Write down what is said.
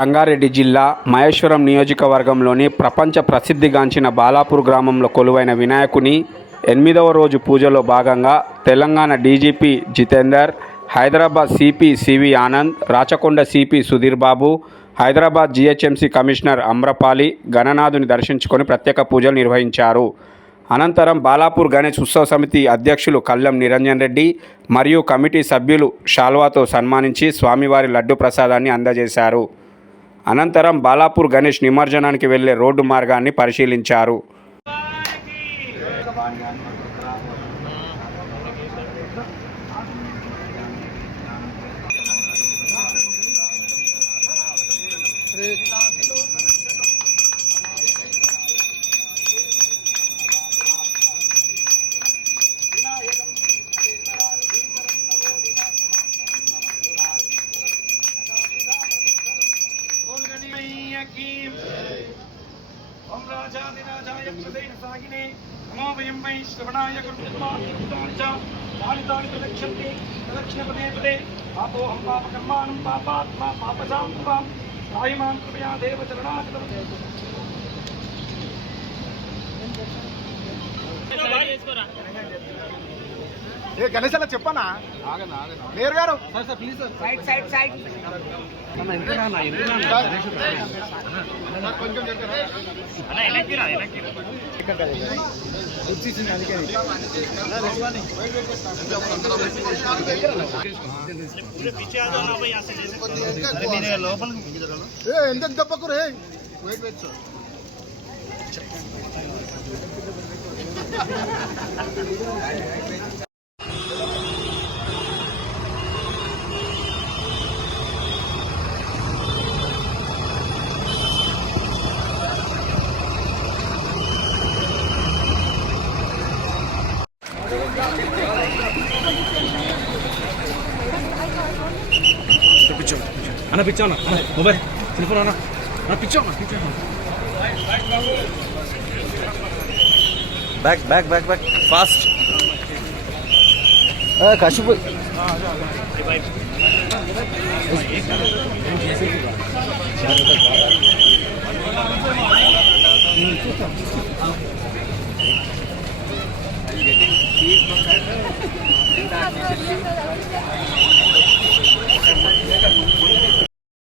రంగారెడ్డి జిల్లా మహేశ్వరం నియోజకవర్గంలోని ప్రపంచ ప్రసిద్ధిగాంచిన బాలాపూర్ గ్రామంలో కొలువైన వినాయకుని 8వ రోజు పూజలో భాగంగా Telangana DGP Jitender, Hyderabad CP CV Anand, Rachakonda CP Sudheer Babu, Hyderabad GHMC commissioner Amrapali గణనాథుని దర్శించుకొని ప్రత్యేక పూజలు నిర్వహించారు. అనంతరం బాలాపూర్ గణేష్ ఉత్సవ సమితి అధ్యక్షులు కల్లం నిరంజన్ రెడ్డి మరియు కమిటీ సభ్యులు శాల్వాతో సన్మానించి స్వామివారి లడ్డు ప్రసాదాన్ని అందజేశారు. అనంతరం బాలాపూర్ గణేష్ నిమజ్జనానికి వెళ్లే రోడ్డు మార్గాన్ని పరిశీలించారు. ओम राजाधिराजाय प्रदेशसागिने नमो वयं वै श्रवणाय गुरुत्वाचार्य चालितानि प्रदक्षन्ति प्रदक्षिणपदे पदे पापोऽहं पापकर्माणं पापात्मा पापसां त्वां सायमां कृपया देवचरणाचलं ఏ గణేష్ అలా చెప్పనా మేయర్ గారు ప్లీజ్ సైడ్ కొంచెం ఎంత తప్పకు రే వెయిట్ అన్న పిచ్చా అన్న మొబైల్ టెలిఫోన్ అన్న పిచ్చా back back back back fast కాశీపోయి